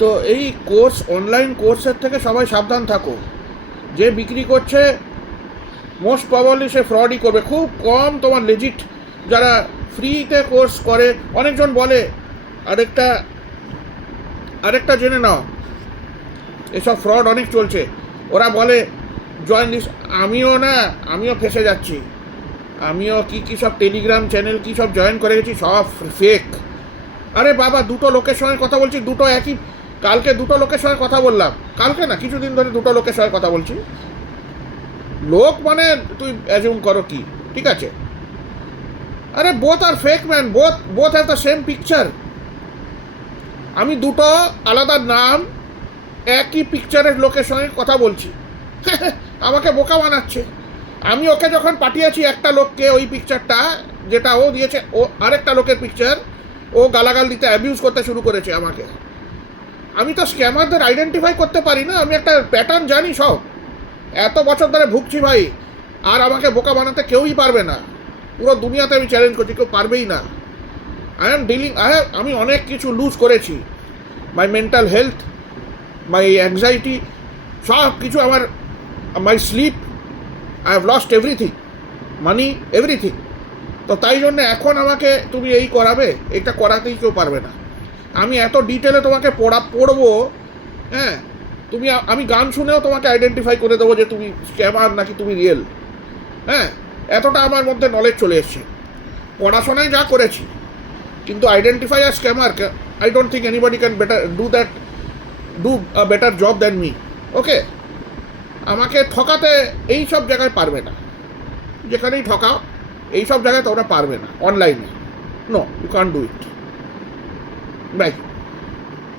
তো এই course, online কোর্সের থেকে সবাই সাবধান থাকো। যে বিক্রি করছে মোস্ট প্রবাবলি সে ফ্রডই করবে। খুব কম তোমার লেজিট যারা ফ্রিতে কোর্স করে। অনেকজন বলে, আরেকটা আরেকটা জেনে নাও, এসব ফ্রড অনেক চলছে। ওরা বলে জয়েন লিস্ট, আমিও ফেসে যাচ্ছি। আমিও কি সব টেলিগ্রাম চ্যানেল কি সব জয়েন করে গেছি, সব ফেক। আরে বাবা, দুটো লোকের সঙ্গে কথা বলছি, দুটো একই, কালকে দুটো লোকের সঙ্গে কথা বললাম, কালকে না কিছুদিন ধরে দুটো লোকের সঙ্গে কথা বলছি। লোক মানে তুই অ্যাজিউম করো কি, ঠিক আছে? আরে both are fake man, both have the same picture. আমি দুটো আলাদা নাম একই পিকচারের লোকের সঙ্গে কথা বলছি। আমাকে বোকা বানাচ্ছে। আমি ওকে যখন পাঠিয়েছি একটা লোককে ওই পিকচারটা, যেটা ও দিয়েছে, ও আরেকটা লোকের পিকচার, ও গালাগাল দিতে, অ্যাবিউজ করতে শুরু করেছে আমাকে। আমি তো স্ক্যামারদের আইডেন্টিফাই করতে পারি না, আমি একটা প্যাটার্ন জানি সব। এত বছর ধরে ভুগছি ভাই, আর আমাকে বোকা বানাতে কেউই পারবে না। পুরো দুনিয়াতে আমি চ্যালেঞ্জ করছি, কেউ পারবেই না। আমি অনেক কিছু লুজ করেছি, my mental health, my anxiety, সব কিছু আমার, my sleep, I have lost everything, money, everything. তো তাই জন্য এখন আমাকে তুমি এই করাবে, এটা করাতেই কেউ পারবে না। আমি এত ডিটেলে তোমাকে পড়বো, হ্যাঁ, আমি গান শুনেও তোমাকে আইডেন্টিফাই করে দেবো যে তুমি স্ক্যামার নাকি তুমি রিয়েল। হ্যাঁ, এতটা আমার মধ্যে নলেজ চলে এসছে। পড়াশোনায় যা করেছি, কিন্তু আইডেন্টিফাই আর scammer, I don't think anybody can do a better job than me. Okay, আমাকে ঠকাতে এই সব জায়গায় পারবে না। যেখানেই ঠকাও, এই সব জায়গায় তোমরা পারবে না অনলাইনে। No, you can do it. By.